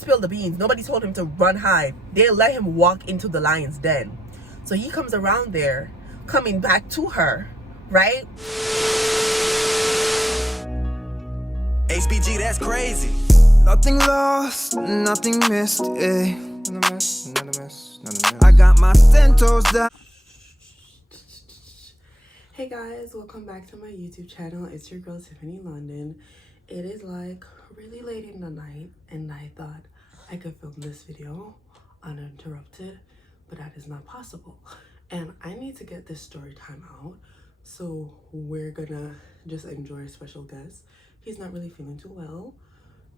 spill the beans. Nobody told him to run hide. They let him walk into the lion's den. So he comes around there, coming back to her, right? HBG, that's crazy. Nothing lost, nothing missed, eh. None of miss. I got my centos down. Hey guys, welcome back to my YouTube channel. It's your girl Tiffany London. It is like really late in the night and I thought I could film this video uninterrupted, but that is not possible. And I need to get this story time out. So we're gonna just enjoy a special guest. He's not really feeling too well.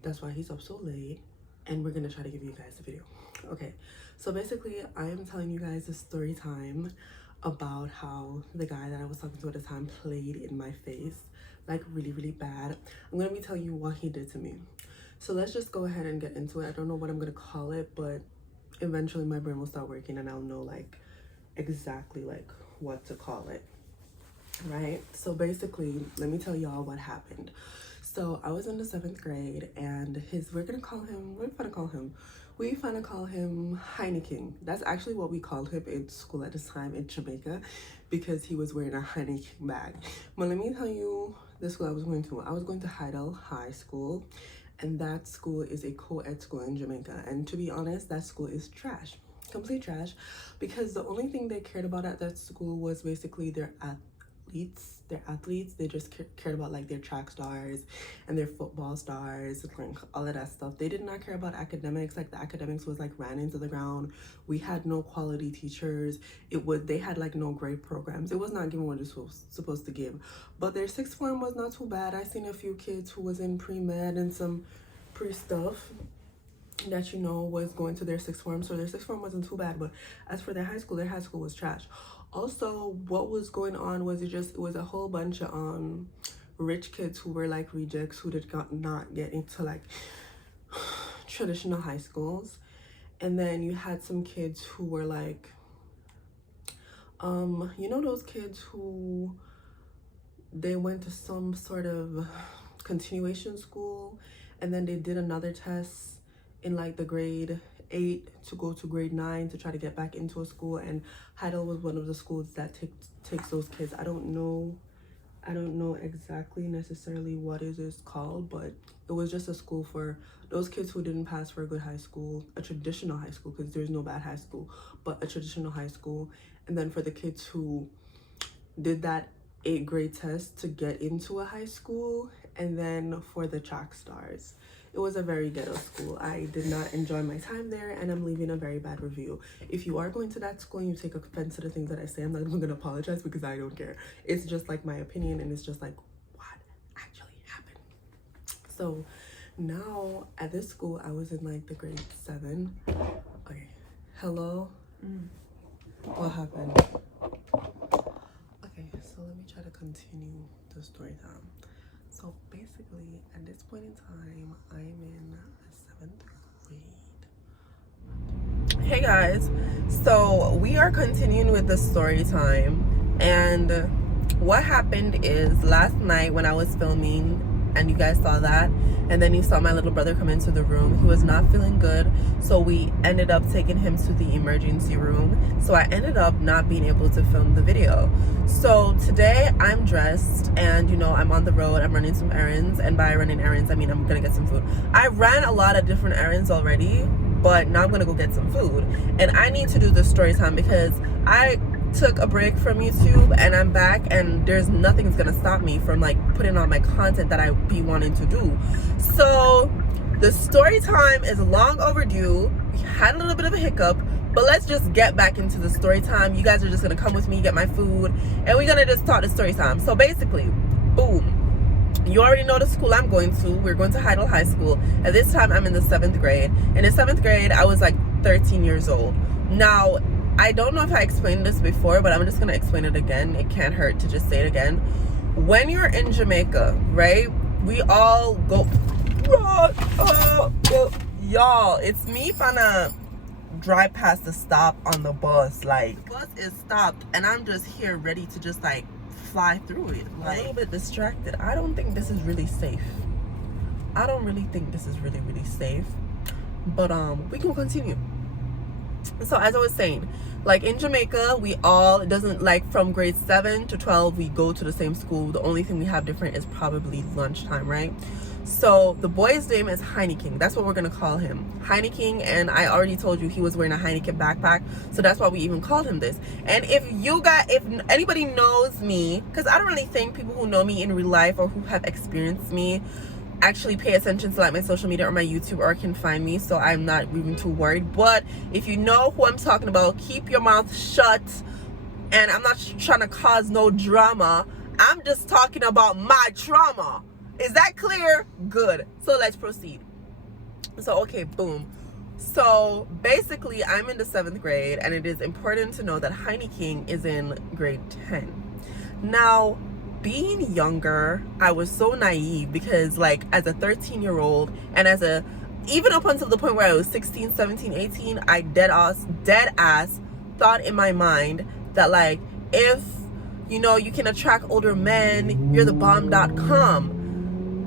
That's why he's up so late. And we're gonna try to give you guys the video. Okay, so basically I am telling you guys a story time about how the guy that I was talking to at the time played in my face, like really bad. I'm gonna be telling you what he did to me. So let's just go ahead and get into it. I don't know what I'm gonna call it, but eventually my brain will start working and I'll know like exactly like what to call it, right? So basically, let me tell y'all what happened. So I was in the 7th grade and we're gonna call him Heineken. That's actually what we called him in school at this time in Jamaica, because he was wearing a Heineken bag. But let me tell you the school I was going to. I was going to Heidel High School, and that school is a co-ed school in Jamaica. And to be honest, that school is trash, complete trash, because the only thing they cared about at that school was basically their athletes. They just cared about like their track stars and their football stars, like all of that stuff. They did not care about academics. Like the academics was like ran into the ground. We had no quality teachers. They had like no grade programs. It was not giving what it was supposed to give. But their 6th form was not too bad. I seen a few kids who was in pre-med and some pre-stuff that was going to their 6th form. So their 6th form wasn't too bad. But as for their high school was trash. Also, what was going on was it was a whole bunch of rich kids who were like rejects who did not get into like traditional high schools. And then you had some kids who were like those kids who they went to some sort of continuation school and then they did another test in like the grade 8 to go to grade 9 to try to get back into a school, and Heidel was one of the schools that takes those kids. I don't know exactly necessarily what it is called, but it was just a school for those kids who didn't pass for a good high school, a traditional high school, because there's no bad high school, but a traditional high school. And then for the kids who did that 8th grade test to get into a high school, and then for the track stars. It was a very ghetto school. I did not enjoy my time there, and I'm leaving a very bad review. If you are going to that school and you take offense to the things that I say, I'm not even gonna apologize because I don't care. It's just like my opinion, and it's just like what actually happened. So now at this school, I was in like the grade 7. Okay, hello. What happened? Okay, so let me try to continue the story time. So basically, at this point in time, I'm in 7th grade. Hey guys, so we are continuing with the story time, and what happened is last night when I was filming, and you guys saw that, and then you saw my little brother come into the room. He was not feeling good, so we ended up taking him to the emergency room. So I ended up not being able to film the video. So today I'm dressed and I'm on the road. I'm running some errands, and by running errands I mean I'm gonna get some food. I ran a lot of different errands already, but now I'm gonna go get some food, and I need to do the story time because I took a break from YouTube and I'm back, and there's nothing that's gonna stop me from like putting on my content that I be wanting to do. So the story time is long overdue. We had a little bit of a hiccup, but let's just get back into the story time. You guys are just gonna come with me, get my food, and we're gonna just talk the story time. So basically, boom, you already know the school I'm going to. We're going to Heidel High School. At this time I'm in the 7th grade. In the 7th grade I was like 13 years old. Now I don't know if I explained this before, but I'm just gonna explain it again. It can't hurt to just say it again. When you're in Jamaica, right, we all go, y'all, it's me finna drive past the stop on the bus. Like, the bus is stopped and I'm just here ready to just like fly through it. Like, a little bit distracted. I don't think this is really safe. I don't really think this is really safe. But we can continue. So as I was saying, like in Jamaica, we all, it doesn't, like from grade 7 to 12 we go to the same school. The only thing we have different is probably lunchtime, right? So the boy's name is Heineken. That's what we're gonna call him, Heineken. And I already told you he was wearing a Heineken backpack, so that's why we even called him this. And if anybody knows me, because I don't really think people who know me in real life or who have experienced me actually pay attention to like my social media or my YouTube or can find me, so I'm not even too worried. But if you know who I'm talking about, keep your mouth shut. And I'm not trying to cause no drama, I'm just talking about my trauma. Is that clear? Good. So let's proceed. So okay, boom. So basically I'm in the 7th grade, and it is important to know that Heineken is in grade 10. Now, being younger, I was so naive because like as a 13-year-old and even up until the point where I was 16, 17, 18, I dead ass thought in my mind that like, if you know you can attract older men, you're the bomb.com.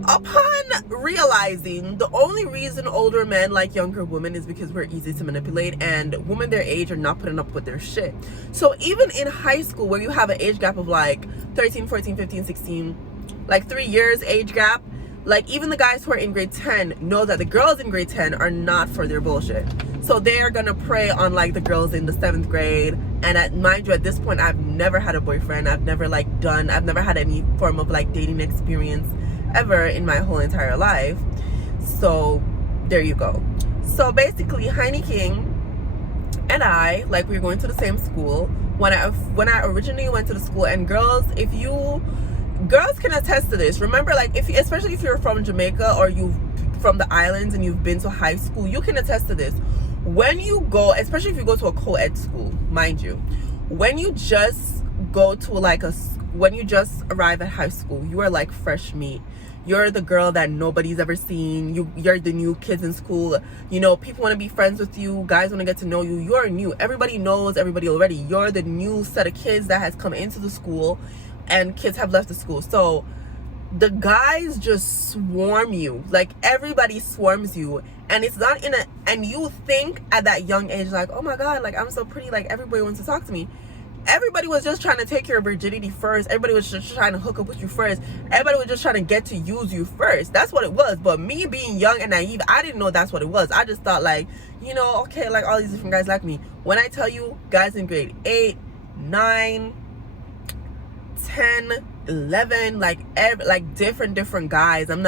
Upon realizing the only reason older men like younger women is because we're easy to manipulate, and women their age are not putting up with their shit. So even in high school, where you have an age gap of like 13, 14, 15, 16, like 3 years age gap, like even the guys who are in grade 10 know that the girls in grade 10 are not for their bullshit. So they are gonna prey on like the girls in the 7th grade. And mind you, at this point, I've never had a boyfriend. I've never had any form of like dating experience ever in my whole entire life. So there you go. So basically Heineken and I, like, we were going to the same school when I originally went to the school. And girls can attest to this. Remember, like, especially if you're from Jamaica or you from the islands and you've been to high school, you can attest to this. When you go, especially if you go to a co-ed school, mind you, when you just arrive at high school, you are like fresh meat. You're the girl that nobody's ever seen. You're the new kids in school. You know, people want to be friends with you. Guys want to get to know you. You're new. Everybody knows everybody already. You're the new set of kids that has come into the school, and kids have left the school. So the guys just swarm you. Like, everybody swarms you. And it's not and you think at that young age, like, oh my God, like, I'm so pretty. Like, everybody wants to talk to me. Everybody was just trying to take your virginity first. Everybody was just trying to hook up with you first. Everybody was just trying to get to use you first. That's what it was. But me being young and naive, I didn't know that's what it was. I just thought, like, you know, okay, like, all these different guys like me. When I tell you, guys in grade 8, 9, 10, 11, like different guys. I'm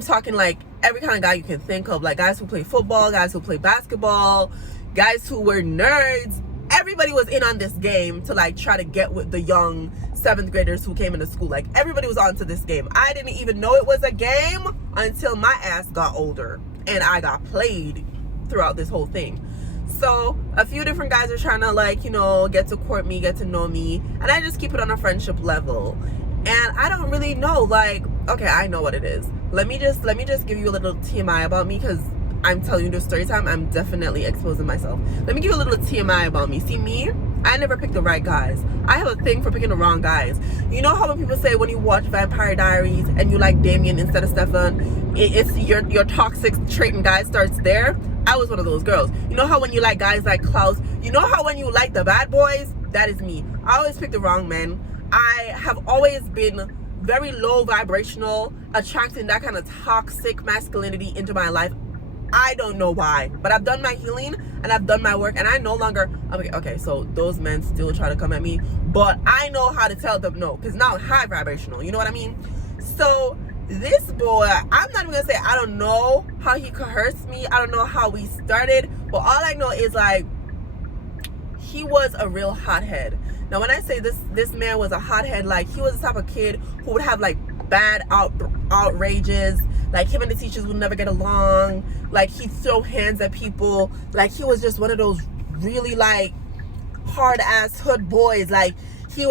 talking like every kind of guy you can think of. Like, guys who play football, guys who play basketball, guys who were nerds. Everybody was in on this game to like try to get with the young 7th graders who came into school. Like, everybody was onto this game. I didn't even know it was a game until my ass got older and I got played throughout this whole thing. So a few different guys are trying to, like, you know, get to court me, get to know me, and I just keep it on a friendship level. And I don't really know, like, okay, I know what it is. Let me just give you a little TMI about me, because I'm telling you the story time, I'm definitely exposing myself. Let me give you a little TMI about me. See, me, I never pick the right guys. I have a thing for picking the wrong guys. You know how when people say when you watch Vampire Diaries and you like Damien instead of Stefan, it's your toxic trait and guy starts there? I was one of those girls. You know how when you like guys like Klaus, you know how when you like the bad boys? That is me. I always pick the wrong men. I have always been very low vibrational, attracting that kind of toxic masculinity into my life. I don't know why, but I've done my healing and I've done my work, and I no longer, okay, so those men still try to come at me, but I know how to tell them no, because now I'm high vibrational, you know what I mean? So this boy, I'm not even gonna say I don't know how he coerced me, I don't know how we started, but all I know is, like, he was a real hothead. Now when I say this man was a hothead, like, he was the type of kid who would have like bad outrages. Like, him and the teachers would never get along. Like, he'd throw hands at people. Like, he was just one of those really, like, hard-ass hood boys. Like, he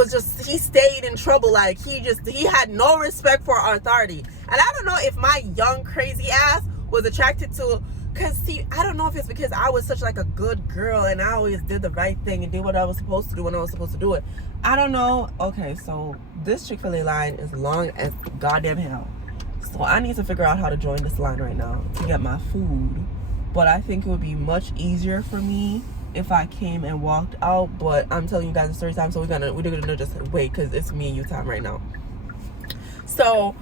stayed in trouble. Like, he had no respect for authority. And I don't know if my young, crazy ass was attracted to, because, see, I don't know if it's because I was such, like, a good girl and I always did the right thing and did what I was supposed to do when I was supposed to do it. I don't know. Okay, so this Chick-fil-A line is long as goddamn hell. So I need to figure out how to join this line right now to get my food. but I think it would be much easier for me if I came and walked out. But I'm telling you guys a story time, so we're gonna just wait, because it's me and you time right now. So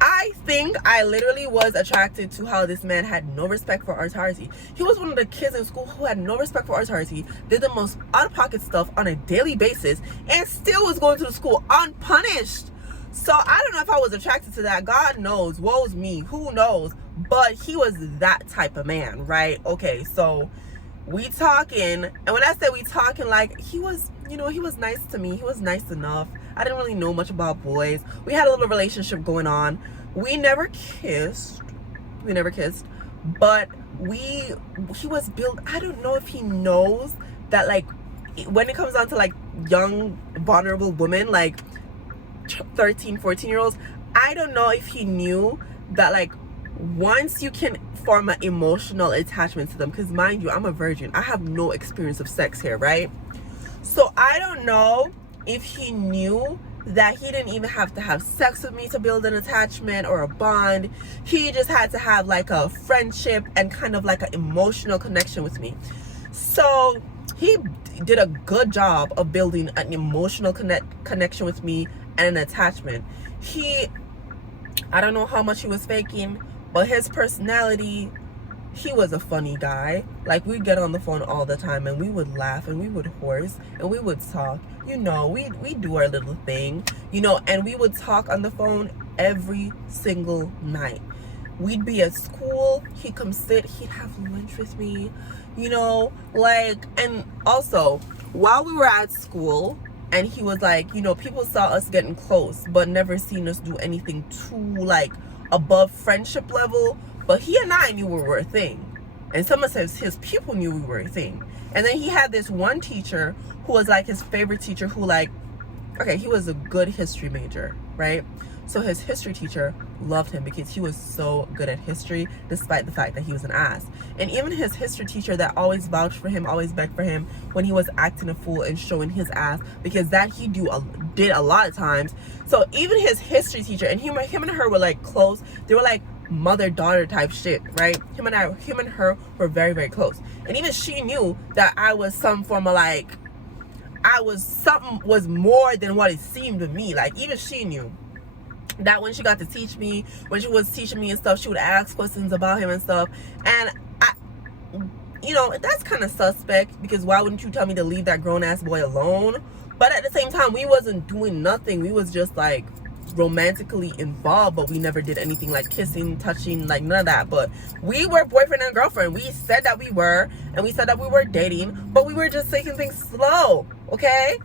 I think I literally was attracted to how this man had no respect for authority. He was one of the kids in school who had no respect for authority, did the most out-of-pocket stuff on a daily basis, and still was going to the school unpunished. So I don't know if I was attracted to that. God knows. Woe's me. Who knows? But he was that type of man, right? Okay, so we talking, and when I say we talking, like, he was, you know, he was nice to me. He was nice enough. I didn't really know much about boys. We had a little relationship going on. We never kissed, but he was built. I don't know if he knows that, like, when it comes down to like young vulnerable women, like 13, 14-year-olds, I don't know if he knew that, like, once you can form an emotional attachment to them, because mind you, I'm a virgin, I have no experience of sex here, right? So I don't know if he knew that he didn't even have to have sex with me to build an attachment or a bond. He just had to have like a friendship and kind of like an emotional connection with me. So he did a good job of building an emotional connection with me and an attachment. I don't know how much he was faking, but his personality, he was a funny guy. Like, we'd get on the phone all the time and we would laugh and we would horse and we would talk, you know, we do our little thing, you know, and we would talk on the phone every single night. We'd be at school, he'd come sit, he'd have lunch with me, you know, like. And also, while we were at school, and he was like, you know, people saw us getting close but never seen us do anything too like above friendship level, but he and I knew we were a thing, and some of his people knew we were a thing. And then he had this one teacher who was like his favorite teacher, who, like, okay, he was a good history major, right? So his history teacher loved him because he was so good at history, despite the fact that he was an ass. And even his history teacher that always vouched for him, always begged for him when he was acting a fool and showing his ass, because that he did a lot of times. So even his history teacher, and him and her were like close. They were like mother-daughter type shit, right? Him and her were very, very close. And even she knew that I was some form of like, something was more than what it seemed to me. Like, even she knew that when she got to teach me, when she was teaching me and stuff, she would ask questions about him and stuff. And I, you know, that's kind of suspect, because why wouldn't you tell me to leave that grown-ass boy alone? But at the same time, we wasn't doing nothing. We was just like romantically involved, but we never did anything like kissing, touching, like none of that. But we were boyfriend and girlfriend. We said that we were, and we said that we were dating, but we were just taking things slow, okay?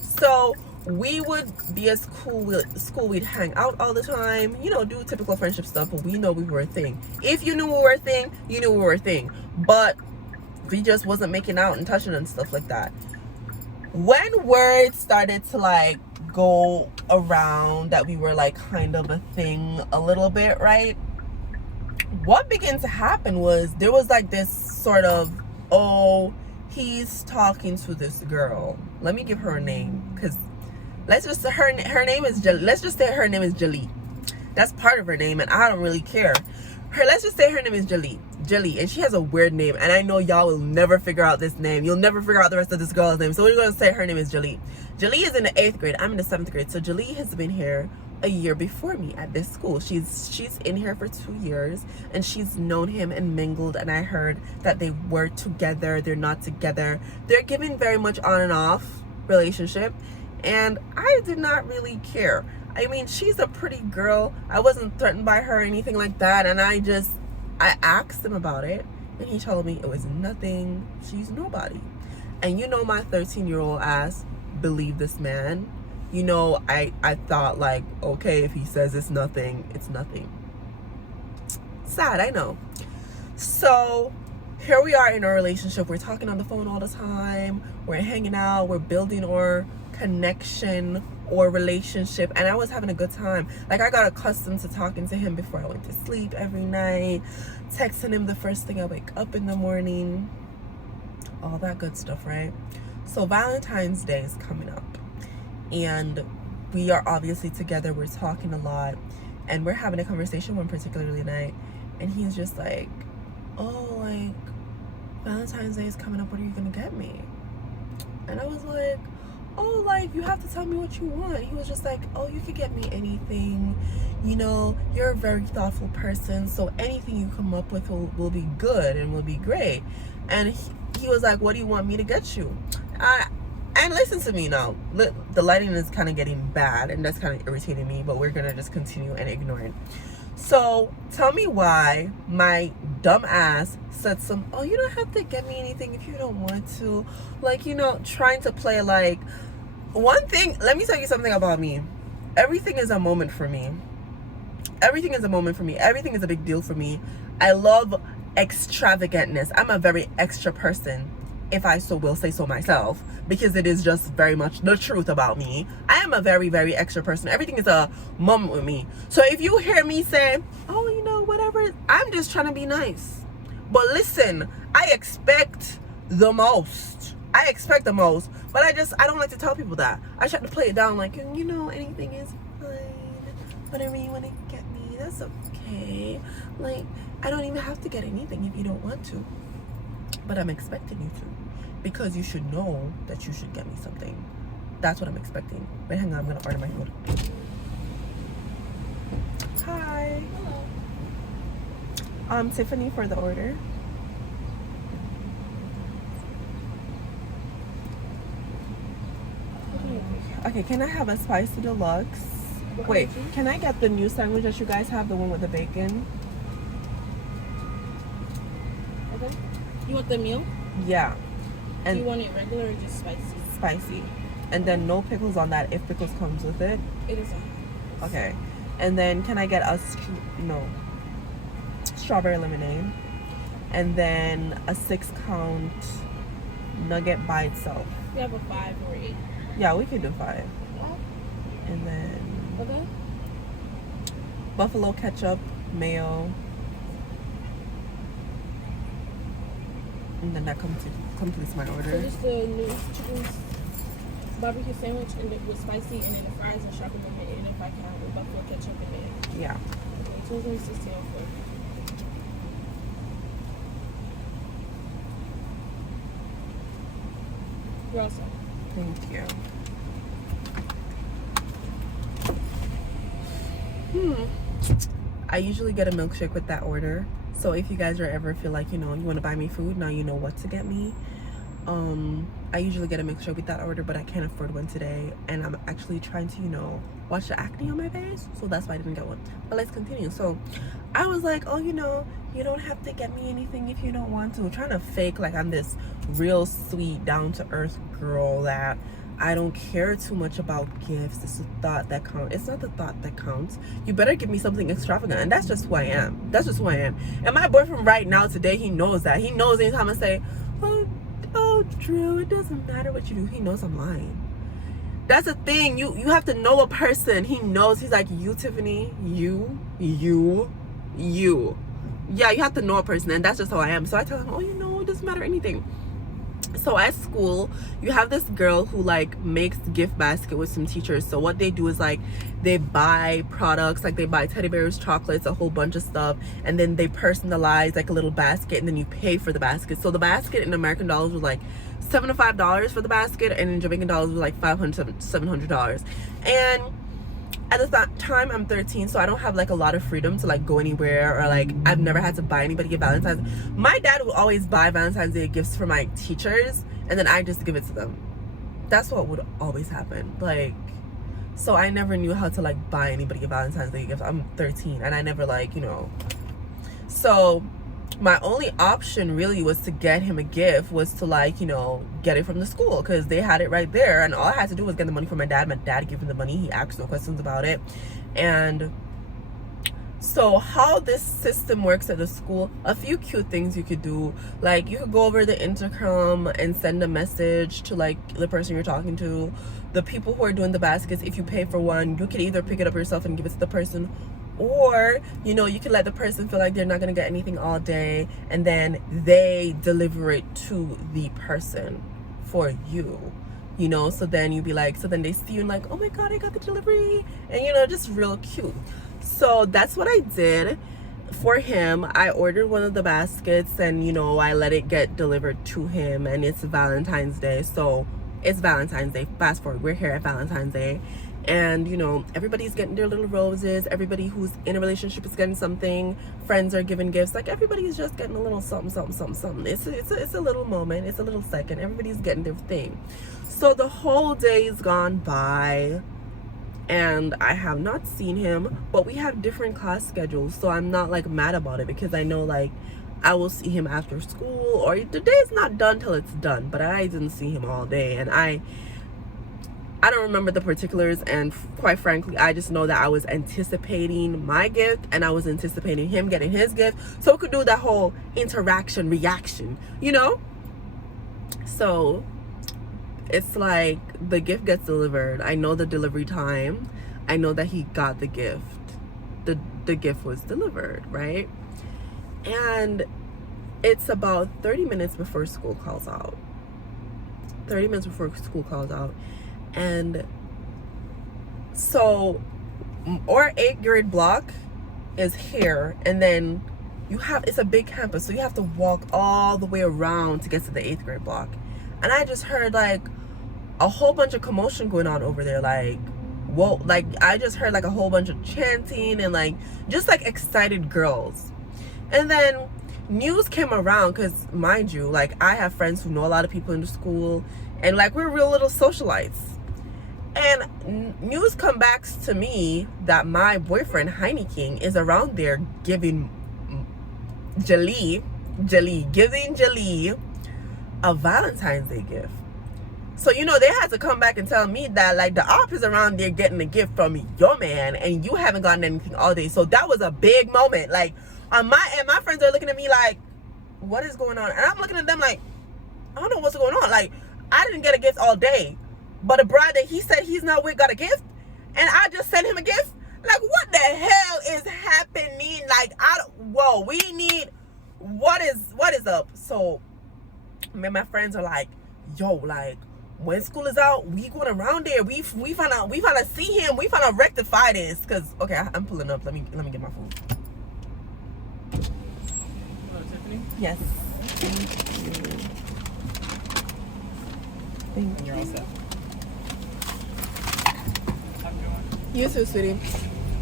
So we would be at school, we'd hang out all the time, you know, do typical friendship stuff, but we know we were a thing. If you knew we were a thing, you knew we were a thing. But we just wasn't making out and touching and stuff like that. When word started to like go around that we were like kind of a thing a little bit, right? What began to happen was there was like this sort of, oh, he's talking to this girl. Let me give her a name, because let's just say her name is Jolie. That's part of her name, and I don't really care. Let's just say her name is Jolie, and she has a weird name, and I know y'all will never figure out this name. You'll never figure out the rest of this girl's name. So we're gonna say her name is Jolie. Jolie is in the 8th grade. I'm in the 7th grade. So Jolie has been here a year before me at this school. She's in here for 2 years, and she's known him and mingled, and I heard that they were together. They're not together. They're giving very much on and off relationship, and I did not really care. I mean, she's a pretty girl. I wasn't threatened by her or anything like that, and I asked him about it, and he told me it was nothing. She's nobody. And you know, my 13-year-old ass believed this man. You know, I thought like, okay, if he says it's nothing, it's nothing. Sad, I know. So here we are in a relationship. We're talking on the phone all the time. We're hanging out. We're building our connection or relationship, and I was having a good time. Like, I got accustomed to talking to him before I went to sleep every night, texting him the first thing I wake up in the morning, all that good stuff, right? So Valentine's Day is coming up, and we are obviously together. We're talking a lot, and we're having a conversation one particular night, and he's just like, oh, like, Valentine's Day is coming up, what are you gonna get me? And I was like, oh, like, you have to tell me what you want. He was just like, oh, you could get me anything, you know, you're a very thoughtful person, so anything you come up with will be good and will be great. And he was like, what do you want me to get you? And listen to me now, the lighting is kind of getting bad and that's kind of irritating me, but we're gonna just continue and ignore it. So tell me why my dumb ass said oh, you don't have to get me anything if you don't want to, like, you know, trying to play like one thing. Let me tell you something about me. Everything is a moment for me. Everything is a moment for me. Everything is a big deal for me. I love extravagantness. I'm a very extra person, if I so will say so myself, because it is just very much the truth about me. I am a very, very extra person. Everything is a moment with me. So if you hear me say, oh, you know, whatever, I'm just trying to be nice. But listen, I expect the most. I expect the most. But I don't like to tell people that. I try to play it down like, you know, anything is fine. Whatever you want to get me, that's okay. Like, I don't even have to get anything if you don't want to. But I'm expecting you to, because you should know that you should get me something. That's what I'm expecting. Wait, hang on, I'm gonna order my food. Hi. Hello. Tiffany for the order. Okay, can I have a spicy deluxe? Wait, can I get the new sandwich that you guys have, the one with the bacon? Okay. You want the meal? Yeah. And do you want it regular or just spicy? Spicy. And then no pickles on that if pickles comes with it. It is. Okay. And then can I get a strawberry lemonade? And then a 6-count nugget by itself. We have a 5 or 8. Yeah, we can do 5. Yeah. And then okay. buffalo ketchup, mayo. And then that completes my order. So just the new chicken barbecue sandwich and with spicy, and then the fries and sharp lemon, and if I can with buffalo ketchup and then. Yeah. Okay, so it's only $16.04. You're all set. Thank you. I usually get a milkshake with that order. So if you guys ever feel like, you know, you want to buy me food, now you know what to get me. I usually get a milkshake with that order, but I can't afford one today. And I'm actually trying to, you know, watch the acne on my face. So that's why I didn't get one. But let's continue. So I was like, oh, you know, you don't have to get me anything if you don't want to. I'm trying to fake like I'm this real sweet, down-to-earth girl that I don't care too much about gifts. It's the thought that counts. It's not the thought that counts. You better give me something extravagant. And that's just who I am. That's just who I am. And my boyfriend right now today, he knows that. He knows anytime I say, oh, Drew, it doesn't matter what you do. He knows I'm lying. That's the thing. You have to know a person. He knows. He's like, you, Tiffany, you. Yeah, you have to know a person. And that's just how I am. So I tell him, oh, you know, it doesn't matter anything. So at school, you have this girl who like makes gift basket with some teachers. So what they do is like they buy products, like they buy teddy bears, chocolates, a whole bunch of stuff, and then they personalize like a little basket, and then you pay for the basket. So the basket in American dollars was like $75 for the basket, and in Jamaican dollars was like $500, $700. And at the time I'm 13, so I don't have like a lot of freedom to like go anywhere, or like I've never had to buy anybody a Valentine's. My dad would always buy Valentine's Day gifts for my teachers, and then I just give it to them. That's what would always happen. Like, so I never knew how to like buy anybody a Valentine's Day gift. I'm 13 and I never like, you know. So my only option really was to get him a gift, was to like, you know, get it from the school, because they had it right there, and all I had to do was get the money from my dad. My dad gave him the money. He asked no questions about it. And so how this system works at the school, a few cute things you could do, like you could go over the intercom and send a message to like the person you're talking to. The people who are doing the baskets, if you pay for one, you could either pick it up yourself and give it to the person, or, you know, you can let the person feel like they're not gonna get anything all day, and then they deliver it to the person for you, you know. So then you'd be like, so then they see you and like, oh my god, I got the delivery, and you know, just real cute. So that's what I did. for him, I ordered one of the baskets, and you know, I let it get delivered to him, and it's Valentine's Day. So it's Valentine's Day. Fast forward, we're here at Valentine's Day, and you know, everybody's getting their little roses. Everybody who's in a relationship is getting something. Friends are giving gifts. Like, everybody's just getting a little something, something, something, something. It's a little moment. It's a little second. Everybody's getting their thing. So the whole day's gone by, and I have not seen him, but we have different class schedules, so I'm not like mad about it, because I know like I will see him after school, or the day's not done till it's done. But I didn't see him all day, and I don't remember the particulars, and quite frankly, I just know that I was anticipating my gift, and I was anticipating him getting his gift, so we could do that whole interaction reaction, you know. So it's like the gift gets delivered. I know the delivery time. I know that he got the gift. The gift was delivered, right? And it's about 30 minutes before school calls out. 30 minutes before school calls out. And so our 8th grade block is here, and then it's a big campus, so you have to walk all the way around to get to the 8th grade block. And I just heard like a whole bunch of commotion going on over there. Like, whoa, like I just heard like a whole bunch of chanting and like just like excited girls. And then news came around, because mind you, like I have friends who know a lot of people in the school, and like we're real little socialites. And news come back to me that my boyfriend King is around there giving Jalee a Valentine's Day gift. So, you know, they had to come back and tell me that like the op is around there getting a gift from your man, and you haven't gotten anything all day. So that was a big moment. Like on my end, my friends are looking at me like, what is going on? And I'm looking at them like, I don't know what's going on. Like, I didn't get a gift all day, but a bride that he said he's not with got a gift, and I just sent him a gift. Like, what the hell is happening? Like, we need, what is up? So me and my friends are like, yo, like, when school is out, we going around there. We finna see him. We finna rectify this. Cause okay, I'm pulling up. Let me get my food. Tiffany? Yes. Thank you. And you're all set. You too, sweetie.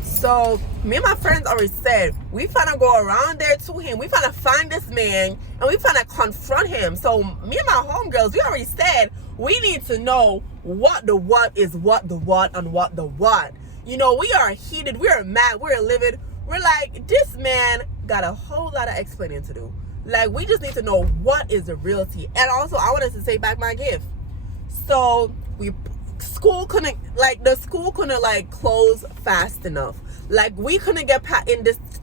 So me and my friends already said we finna go around there to him. We finna find this man, and we finna confront him. So me and my homegirls, we already said we need to know what the what is, what the what, and what the what. You know, we are heated, we are mad, we're livid. We're like, this man got a whole lot of explaining to do. Like, we just need to know what is the reality. And also, I wanted to take back my gift. So the school couldn't like close fast enough. Like, we couldn't get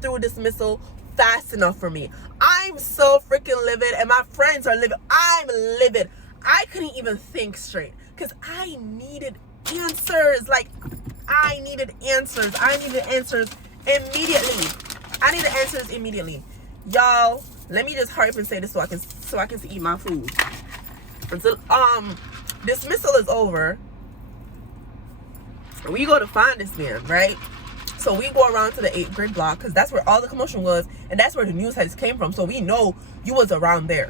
through dismissal fast enough for me. I'm so freaking livid, and my friends are livid. I'm livid. I couldn't even think straight because I needed answers. Like, I needed answers. I needed answers immediately. I needed answers immediately. Y'all, let me just hurry up and say this so I can eat my food. Until dismissal is over, we go to find this man, right? So we go around to the 8th grade block, because that's where all the commotion was, and that's where the news heads came from. So we know you was around there.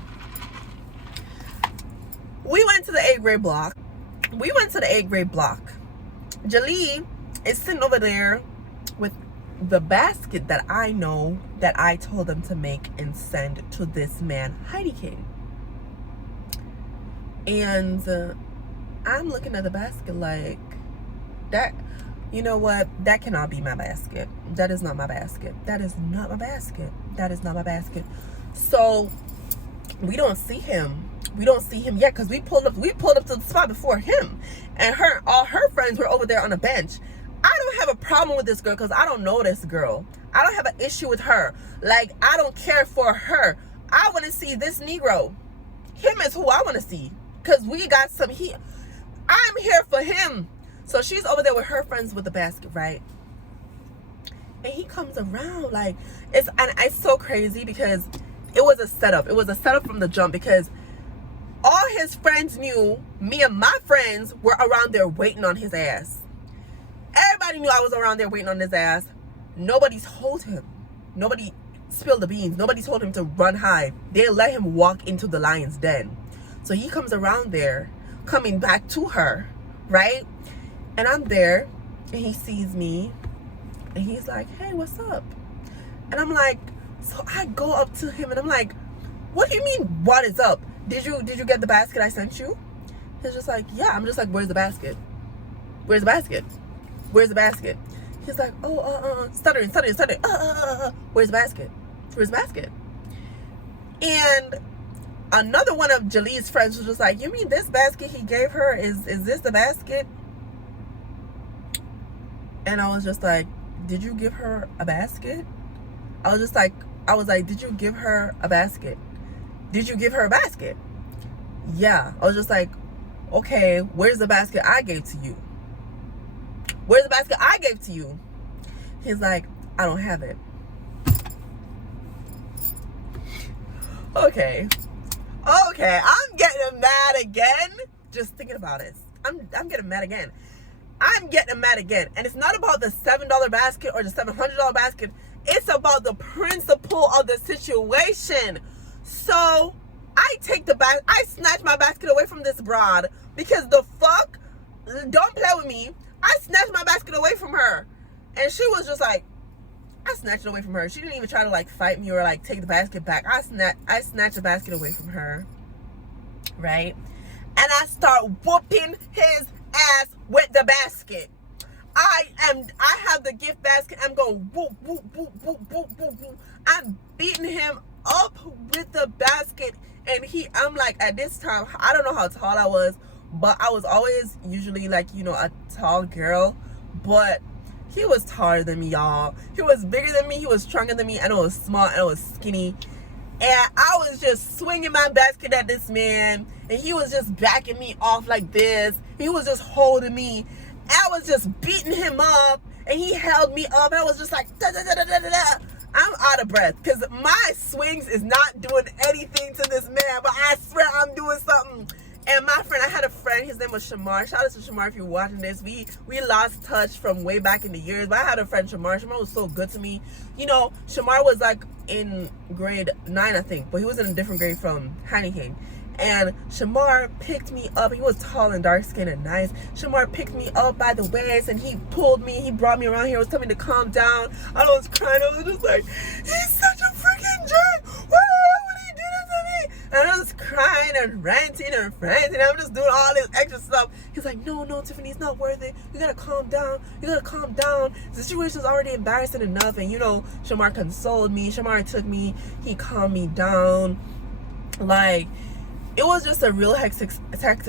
We went to the 8th grade block. Jalee is sitting over there with the basket that I know that I told them to make and send to this man, King. And I'm looking at the basket like, that, you know what? That cannot be my basket. That is not my basket. That is not my basket. That is not my basket. So we don't see him. We don't see him yet, because we pulled up to the spot before him, and all her friends were over there on a bench. I don't have a problem with this girl, because I don't know this girl. I don't have an issue with her. Like, I don't care for her. I want to see this Negro. Him is who I want to see, because we got some heat. I'm here for him. So she's over there with her friends with the basket, right? And he comes around like, it's so crazy, because it was a setup. It was a setup from the jump, because all his friends knew me and my friends were around there waiting on his ass. Everybody knew I was around there waiting on his ass. Nobody told him. Nobody spill the beans. Nobody told him to run hide. They let him walk into the lion's den. So he comes around there, coming back to her, right? And I'm there, and he sees me, and he's like, hey, what's up? And I'm like, so I go up to him, and I'm like, what do you mean, what is up? Did you get the basket I sent you? He's just like, yeah. I'm just like, where's the basket? Where's the basket? Where's the basket? He's like, stuttering. Where's the basket? Where's the basket? And another one of Jalee's friends was just like, you mean this basket he gave her is this the basket? And I was just like, did you give her a basket? I was like, did you give her a basket? Did you give her a basket? Yeah. I was just like, okay, where's the basket I gave to you? Where's the basket I gave to you? He's like, I don't have it. Okay, I'm getting mad again. Just thinking about it. I'm getting mad again. I'm getting mad again. And it's not about the $7 basket or the $700 basket. It's about the principle of the situation. So I snatch my basket away from this broad because the fuck, don't play with me. I snatched my basket away from her, and she was just like, I snatched it away from her. She didn't even try to like fight me or like take the basket back. I snatched the basket away from her, right? And I start whooping his ass with the basket. I have the gift basket. I'm going whoop, whoop, whoop, whoop, whoop, whoop, whoop. I'm beating him up with the basket, and I'm like, at this time, I don't know how tall I was, but I was always usually like, you know, a tall girl, but he was taller than me, y'all. He was bigger than me, he was stronger than me, and I was small, and I was skinny. And I was just swinging my basket at this man, and he was just backing me off like this. He was just holding me. I was just beating him up, and he held me up, and I was just like, da, da, da, da, da, da. I'm out of breath, because my swings is not doing anything to this man, but I swear I'm doing something. And my friend, I had a friend, his name was Shamar. Shout out to Shamar if you're watching this. We lost touch from way back in the years, but I had a friend, Shamar. Shamar was so good to me. You know, Shamar was like in grade 9, I think, but he was in a different grade from Heineken. And Shamar picked me up. He was tall and dark skinned and nice. Shamar picked me up by the waist, and he pulled me. He brought me around here. He was telling me to calm down. I was crying. I was just like, he's such a freaking jerk. Why the hell would he do this to me? And I was crying and ranting and ranting. I'm just doing all this extra stuff. He's like, no, Tiffany, it's not worth it. You gotta calm down. You gotta calm down. The situation's already embarrassing enough. And you know, Shamar consoled me. Shamar took me. He calmed me down. Like, it was just a real hectic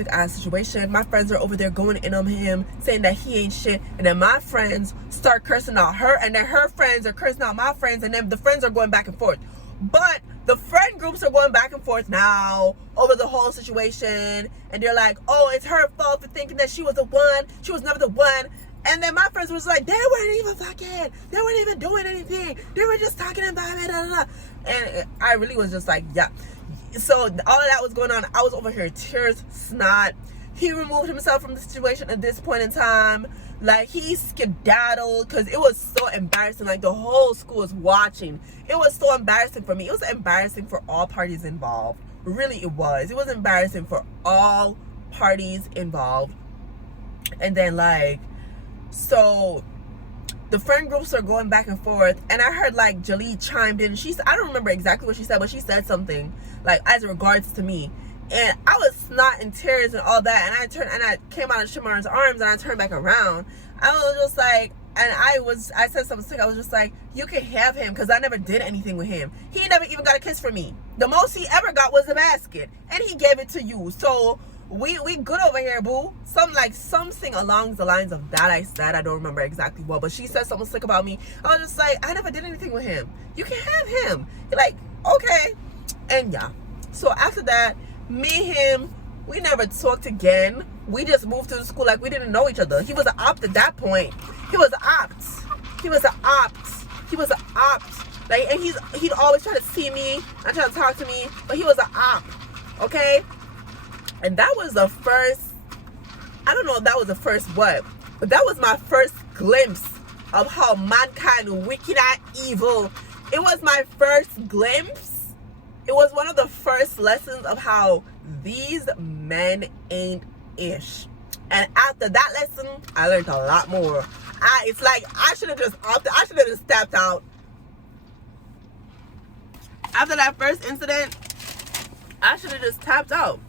ass situation. My friends are over there going in on him, saying that he ain't shit. And then my friends start cursing out her, and then her friends are cursing out my friends, and then the friends are going back and forth. But the friend groups are going back and forth now over the whole situation. And they're like, oh, it's her fault for thinking that she was the one. She was never the one. And then my friends was like, they weren't even fucking. They weren't even doing anything. They were just talking about it. Blah, blah, blah. And I really was just like, yeah. So all of that was going on. I was over here, tears, snot. He removed himself from the situation at this point in time. Like, he skedaddled because it was so embarrassing. Like, the whole school was watching. It was so embarrassing for me. It was embarrassing for all parties involved. Really, it was. It was embarrassing for all parties involved. And then, like, so the friend groups are going back and forth, and I heard like Jalee chimed in. I don't remember exactly what she said, but she said something like as regards to me, and I was snot and tears and all that, and I came out of Shamar's arms, and I turned back around. I was just like, and I said something sick. I was just like, you can have him, because I never did anything with him. He never even got a kiss from me. The most he ever got was a basket, and he gave it to you. So we good over here, boo. Something along the lines of that I said. I don't remember exactly what, but she said something slick about me. I was just like, I never did anything with him. You can have him. Like, okay. And yeah. So after that, me, him, we never talked again. We just moved to the school like we didn't know each other. He was an opt at that point. He was an opt. Like, and he'd always try to see me and try to talk to me, but he was an opt. Okay? And that was the first, I don't know if that was the first what, but that was my first glimpse of how mankind, wicked and evil, it was my first glimpse. It was one of the first lessons of how these men ain't ish. And after that lesson, I learned a lot more. It's like I should have just opted. I should have just stepped out. After that first incident, I should have just tapped out.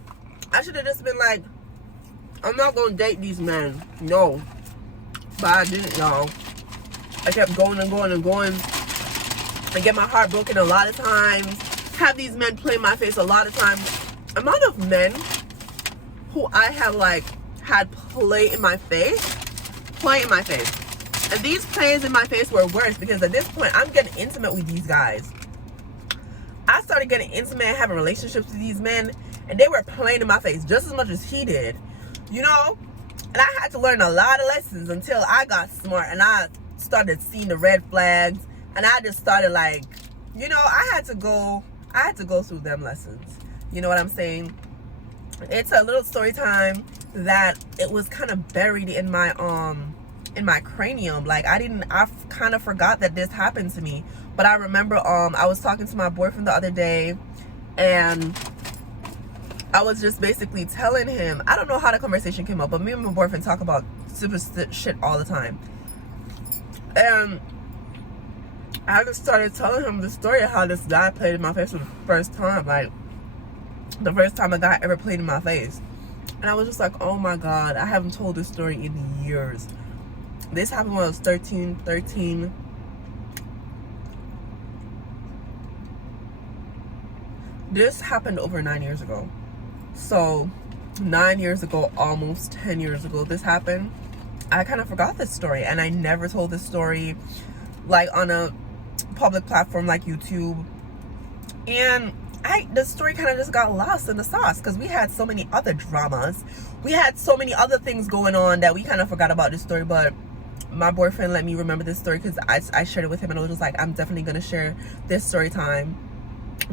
I should have just been like, I'm not gonna date these men. No. But I didn't, y'all. I kept going and going and going. I get my heart broken a lot of times. Have these men play my face a lot of times. Amount of men who I have like had play in my face. And these plays in my face were worse because at this point I'm getting intimate with these guys. I started getting intimate and having relationships with these men, and they were playing in my face just as much as he did, you know. And I had to learn a lot of lessons until I got smart and I started seeing the red flags, and I just started like, you know, I had to go through them lessons. You know what I'm saying? It's a little story time that it was kind of buried in my cranium. Like I kind of forgot that this happened to me. But I remember I was talking to my boyfriend the other day, and I was just basically telling him, I don't know how the conversation came up, but me and my boyfriend talk about super shit all the time. And I just started telling him the story of how this guy played in my face for the first time. Like the first time a guy ever played in my face. And I was just like, oh my God, I haven't told this story in years. This happened when I was 13. This happened over 9 years ago. So 9 years ago, almost 10 years ago, this happened. I kind of forgot this story, and I never told this story like on a public platform like YouTube. And the story kind of just got lost in the sauce because we had so many other dramas. We had so many other things going on that we kind of forgot about this story. But my boyfriend let me remember this story because I shared it with him, and I was just like, I'm definitely going to share this story time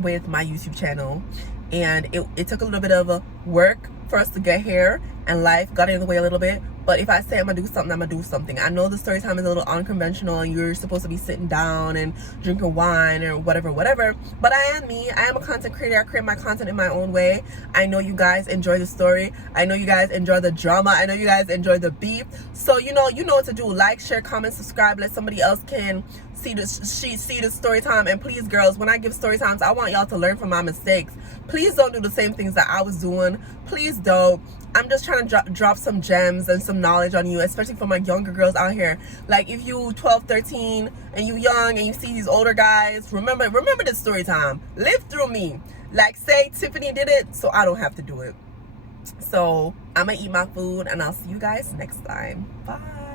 with my YouTube channel. And it took a little bit of a work for us to get here, and life got in the way a little bit. But if I say I'm gonna do something, I'm gonna do something. I know the story time is a little unconventional and you're supposed to be sitting down and drinking wine or whatever, but I am me. I am a content creator. I create my content in my own way. I know you guys enjoy the story. I know you guys enjoy the drama. I know you guys enjoy the beef. So you know what to do. Like, share, comment, subscribe. Let somebody else can see the story time. And please, girls, when I give story times, I want y'all to learn from my mistakes. Please don't do the same things that I was doing. Please don't. I'm just trying to drop some gems and some knowledge on you, especially for my younger girls out here. Like if you 12, 13 and you young and you see these older guys, remember this story time. Live through me. Like say Tiffany did it, so I don't have to do it. So I'm gonna eat my food, and I'll see you guys next time. Bye.